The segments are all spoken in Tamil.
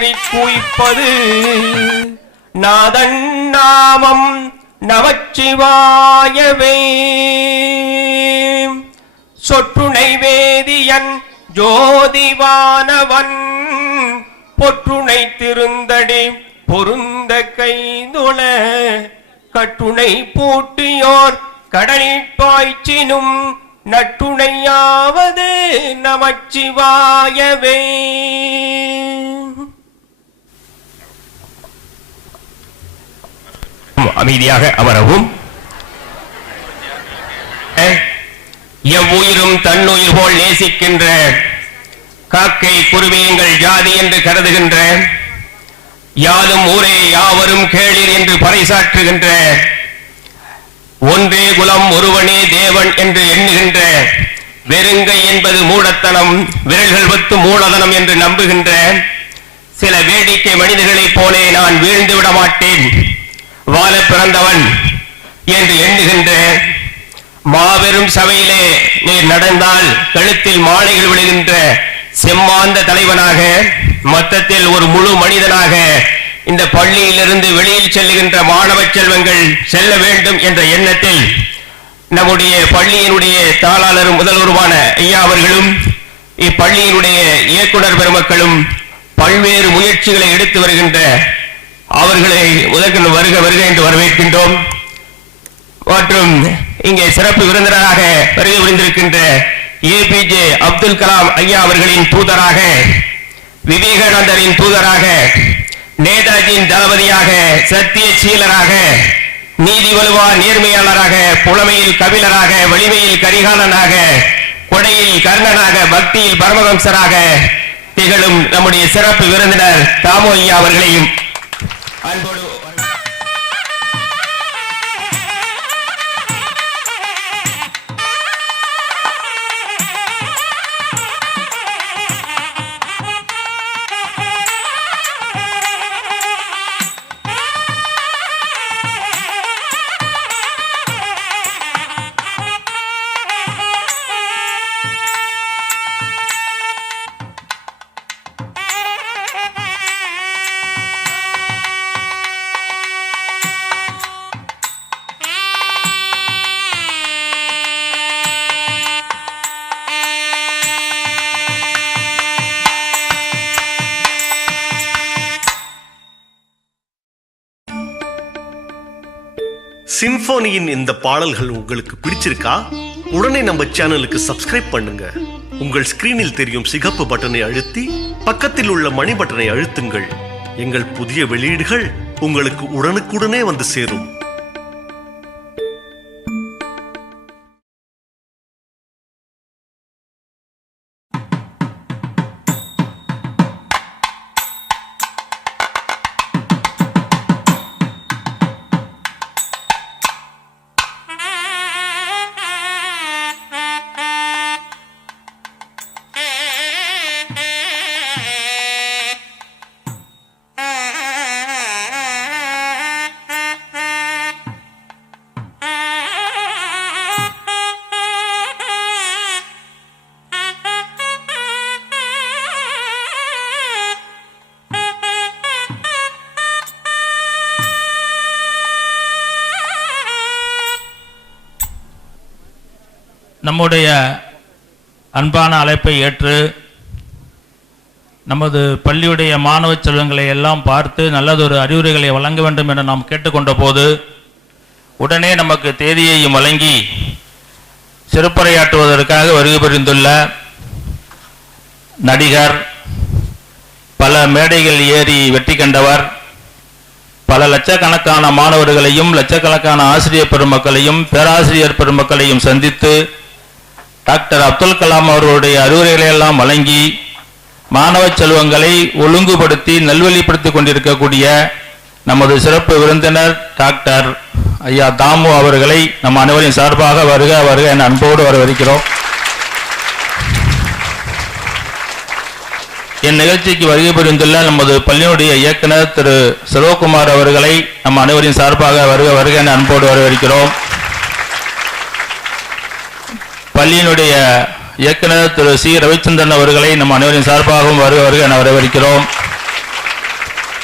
நன்னறி குவிப்பது நாதன் நாமம் நமச்சிவாயவே. சொற்றுணை வேதியன் ஜோதிவானவன் பொற்றுணை திருந்தடி பொருந்த கைதுள கட்டுணை பூட்டியோர் கடலில் பாய்ச்சினும் நட்டுணையாவது நமச்சிவாயவே. அமைதியாக அமரவும். எவ்வுயிரும் தன்னுயிர் போல் நேசிக்கின்ற காக்கை குருவியங்கள் ஜாதி என்று கருதுகின்ற யாதும் ஊரே யாவரும் கேளீர் என்று பறைசாற்றுகின்ற ஒன்றே குலம் ஒருவனே தேவன் என்று எண்ணுகின்ற வெறுங்கை என்பது மூடத்தனம் விரல்கள் பத்து மூலதனம் என்று நம்புகின்ற சில வேடிக்கை மனிதர்களைப் போலே நான் வீழ்ந்து விட மாட்டேன் வாழ பிறந்தவன் என்று எண்ணுகின்ற மாபெரும் சபையிலே நீர் நடந்தால் கழுத்தில் மாலைகள் விழுகின்ற செம்மாந்த தலைவனாக மொத்தத்தில் ஒரு முழு மனிதனாக இந்த பள்ளியிலிருந்து வெளியில் செல்லுகின்ற மாணவ செல்வங்கள் செல்ல வேண்டும் என்ற எண்ணத்தில் நம்முடைய பள்ளியினுடைய தாளாளரும் முதல்வருமான ஐயா அவர்களும் இப்பள்ளியினுடைய இயக்குனர் பெருமக்களும் பல்வேறு முயற்சிகளை எடுத்து வருகின்ற அவர்களை முதற்கொண்டு வருக வருக என்று வரவேற்கின்றோம். மற்றும் இங்கே சிறப்பு விருந்தினராக வருகை புரிந்திருக்கின்ற ஏபிஜே அப்துல் கலாம் ஐயா அவர்களின் தூதராக விவேகானந்தரின் தூதராக நேதாஜியின் தளபதியாக சத்திய சீலராக நீதி வலுவா நேர்மையாளராக புலமையில் கபிலராக வலிமையில் கரிகாலனாக கொடையில் கர்ணனாக பக்தியில் பரமஹம்சராக திகழும் நம்முடைய சிறப்பு விருந்தினர் தாமோ ஐயா அவர்களையும் அன்போடு சிம்போனியின் இந்த பாடல்கள் உங்களுக்கு பிடிச்சிருக்கா? உடனே நம்ம சேனலுக்கு சப்ஸ்கிரைப் பண்ணுங்க. உங்கள் ஸ்கிரீனில் தெரியும் சிகப்பு பட்டனை அழுத்தி பக்கத்தில் உள்ள மணி பட்டனை அழுத்துங்கள். எங்கள் புதிய வெளியீடுகள் உங்களுக்கு உடனுக்குடனே வந்து சேரும். நம்முடைய அன்பான அழைப்பை ஏற்று நமது பள்ளியுடைய மாணவ செல்வங்களை எல்லாம் பார்த்து நல்லதொரு அறிவுரைகளை வழங்க வேண்டும் என நாம் கேட்டுக்கொண்ட போது உடனே நமக்கு தேதியையும் வழங்கி சிறப்புரையாற்றுவதற்காக வருகை புரிந்துள்ள நடிகர் பல மேடைகள் ஏறி வெற்றி கண்டவர் பல லட்சக்கணக்கான மாணவர்களையும் லட்சக்கணக்கான ஆசிரியர் பெருமக்களையும் பேராசிரியர் பெருமக்களையும் சந்தித்து டாக்டர் அப்துல் கலாம் அவர்களுடைய அறிவுரைகளை எல்லாம் வழங்கி மாணவ செல்வங்களை ஒழுங்குபடுத்தி நல்வழிப்படுத்திக் கொண்டிருக்கக்கூடிய நமது சிறப்பு விருந்தினர் டாக்டர் ஐயா தாமு அவர்களை நம் அனைவரின் சார்பாக வருக வருக என அன்போடு வரவிருக்கிறோம் என் நிகழ்ச்சிக்கு வருகை புரிந்துள்ள நமது பள்ளியினுடைய இயக்குனர் திரு சிவகுமார் அவர்களை நம் அனைவரின் சார்பாக வருக வருக என அன்போடு வரவேற்கிறோம். பள்ளியினுடைய இயக்குனர் திரு சி. ரவிச்சந்திரன் அவர்களை நம் அனைவரின் சார்பாகவும் வருக என வரவேற்கிறோம்.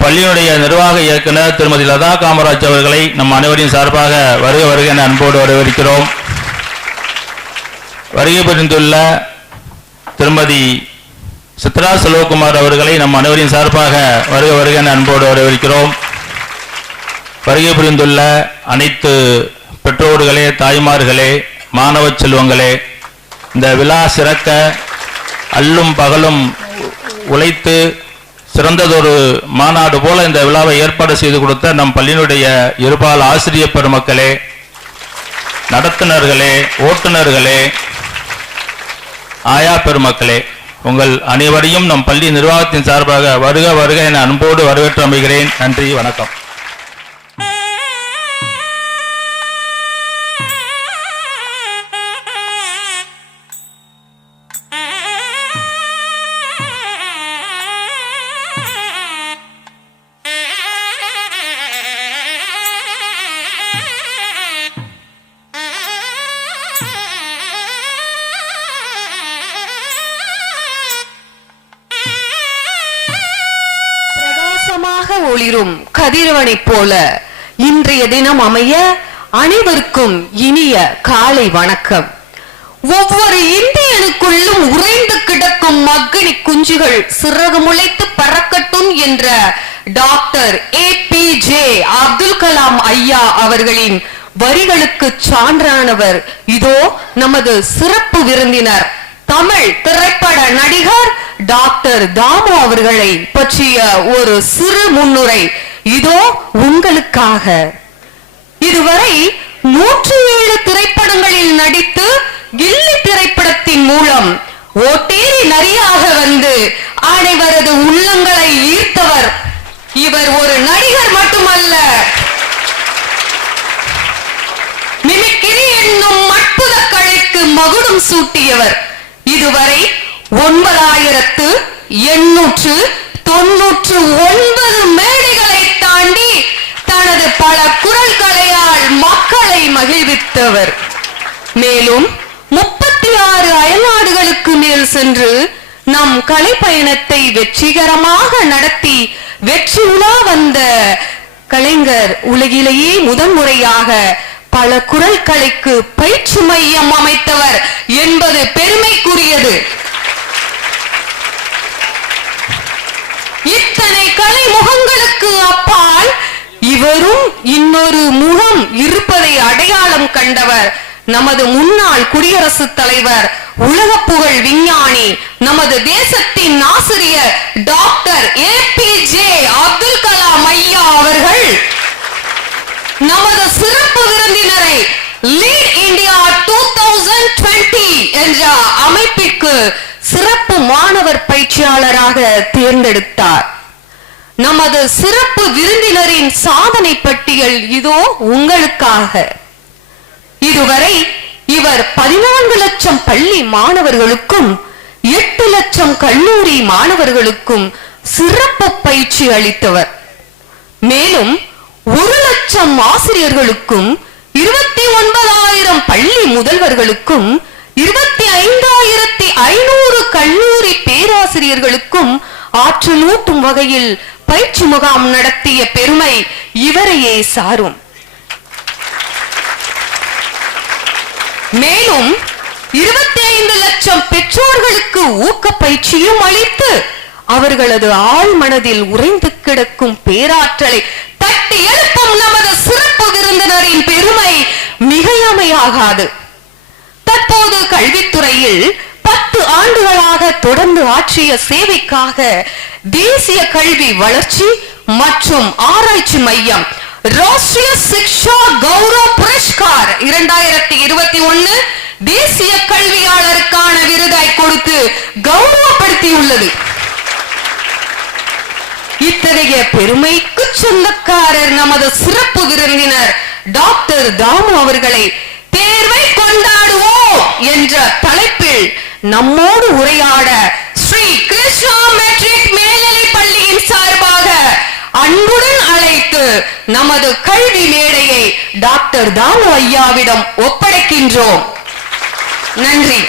பள்ளியினுடைய நிர்வாக இயக்குனர் திருமதி லதா காமராஜ் அவர்களை நம் அனைவரின் சார்பாக வருக வருக என அன்போடு வரவேற்கிறோம். வருகை புரிந்துள்ள திருமதி சித்ரா செல்வகுமார் அவர்களை நம் அனைவரின் சார்பாக வருக வருக என அன்போடு வரவேற்கிறோம். வருகை புரிந்துள்ள அனைத்து பெற்றோர்களே தாய்மார்களே மாணவ செல்வங்களே இந்த விழா சிறக்க அல்லும் பகலும் உழைத்து சிறந்ததொரு மாநாடு போல இந்த விழாவை ஏற்பாடு செய்து கொடுத்த நம் பள்ளியினுடைய இருபால் ஆசிரியர் பெருமக்களே நடத்துனர்களே ஓட்டுநர்களே ஆயா பெருமக்களே உங்கள் அனைவரையும் நம் பள்ளி நிர்வாகத்தின் சார்பாக வருக வருக என அன்போடு வரவேற்று அமைகிறேன். நன்றி வணக்கம். ஒளிரும் கதிரவனைப் போல இன்றைய தினம் அமைய அனைவருக்கும் இனிய காலை வணக்கம். ஒவ்வொரு இந்தியனுக்குள்ளும் உறைந்து கிடக்கும் மக்கணி குஞ்சுகள் சிறகு முளைத்து பறக்கட்டும் என்ற doctor A P J Abdul Kalam ஐயா அவர்களின் வரிகளுக்கு சான்றானவர். இதோ நமது சிறப்பு விருந்தினர். தமிழ் திரைப்பட நடிகர் டாக்டர் தாமு அவர்களை பற்றிய ஒரு சிறு முன்னுரை இதோ உங்களுக்காக. இதுவரை நூற்றி ஏழு திரைப்படங்களில் நடித்து கில்லி திரைப்படத்தின் மூலம் ஓட்டேரி நரியாக வந்து அனைவரது உள்ளங்களை ஈர்த்தவர் இவர் ஒரு நடிகர் மட்டுமல்ல. மிமிக்கிரி என்னும் அற்புத கலைக்கு மகுடம் சூட்டியவர். இதுவரை ஒன்பதாயிரத்து எண்ணூற்று தொன்னூற்று ஒன்பது மேடைகளை தாண்டி தனது பல குரல்களையால் மக்களை மகிழ்வித்தவர். மேலும் முப்பத்தி ஆறு அயல்நாடுகளுக்கு மேல் சென்று நம் கலை பயணத்தை வெற்றிகரமாக நடத்தி வெற்றி உலா வந்த கலைஞர் உலகிலேயே முதன்முறையாக பல குரல் கலைக்கு பயிற்சி மையம் அமைத்தவர் என்பது பெருமைக்குரியது. இத்தனை கலை முகங்களுக்கு அப்பால் இவரும் இன்னொரு முகம் இருப்பதை அடையாளம் கண்டவர் நமது முன்னாள் குடியரசுத் தலைவர் உலக புகழ் விஞ்ஞானி நமது தேசத்தின் ஆசிரியர் doctor A P J Abdul Kalam ஐயா அவர்கள். நமது சிறப்பு விருந்தினரை லீட் இந்தியா டூ என்ற அமைப்பிற்கு சிறப்பு மாணவர் பயிற்சியாளராக தேர்ந்தெடுத்தார். நமது சிறப்பு விருந்தினரின் சாதனை பட்டியல் இதோ உங்களுக்காக. இதுவரை இவர் பதினான்கு லட்சம் பள்ளி மாணவர்களுக்கும் எட்டு லட்சம் கல்லூரி மாணவர்களுக்கும் சிறப்பு பயிற்சி அளித்தவர். மேலும் ஒரு லட்சம் ஆசிரியர்களுக்கும் இருபத்தி ஒன்பதாயிரம் பள்ளி முதல்வர்களுக்கும் இருபத்தி ஐந்தாயிரத்தி ஐநூறு கல்லூரி பேராசிரியர்களுக்கும் ஆற்றலூட்டும் வகையில் பயிற்சி முகாம் நடத்திய பெருமை இவரையே சாரும். மேலும் இருபத்தி ஐந்து லட்சம் பெற்றோர்களுக்கு ஊக்க பயிற்சியும் அளித்து அவர்களது ஆழ்மனதில் உறைந்து கிடக்கும் பேராற்றலை தட்டி எழுப்பும் நமது சிறப்பு விருந்தினரின் பெருமை மிகையமையாகாது. தற்போது கல்வித்துறையில் பத்து ஆண்டுகளாக தொடர்ந்து ஆற்றிய சேவைக்காக தேசிய கல்வி வளர்ச்சி மற்றும் ஆராய்ச்சி மையம் ராஷ்டிரிய சிக்ஷா கௌரவ் புரஸ்கார் இரண்டாயிரத்தி இருபத்தி ஒன்னு தேசிய கல்வியாளருக்கான விருதை கொடுத்து கௌரவப்படுத்தியுள்ளது. இத்தகைய பெருமைக்கு சொந்தக்காரர் நமது சிறப்பு விருந்தினர் டாக்டர் தாமு அவர்களை தேர்வை கொண்டாடுவோம் என்ற தலைப்பில் நம்மோடு உரையாட ஸ்ரீ கிருஷ்ணா மெட்ரிக் மேல்நிலை பள்ளியின் சார்பாக அன்புடன் அழைத்து நமது கல்வி மேடையை டாக்டர் தாமு ஐயாவிடம் ஒப்படைக்கின்றோம். நன்றி.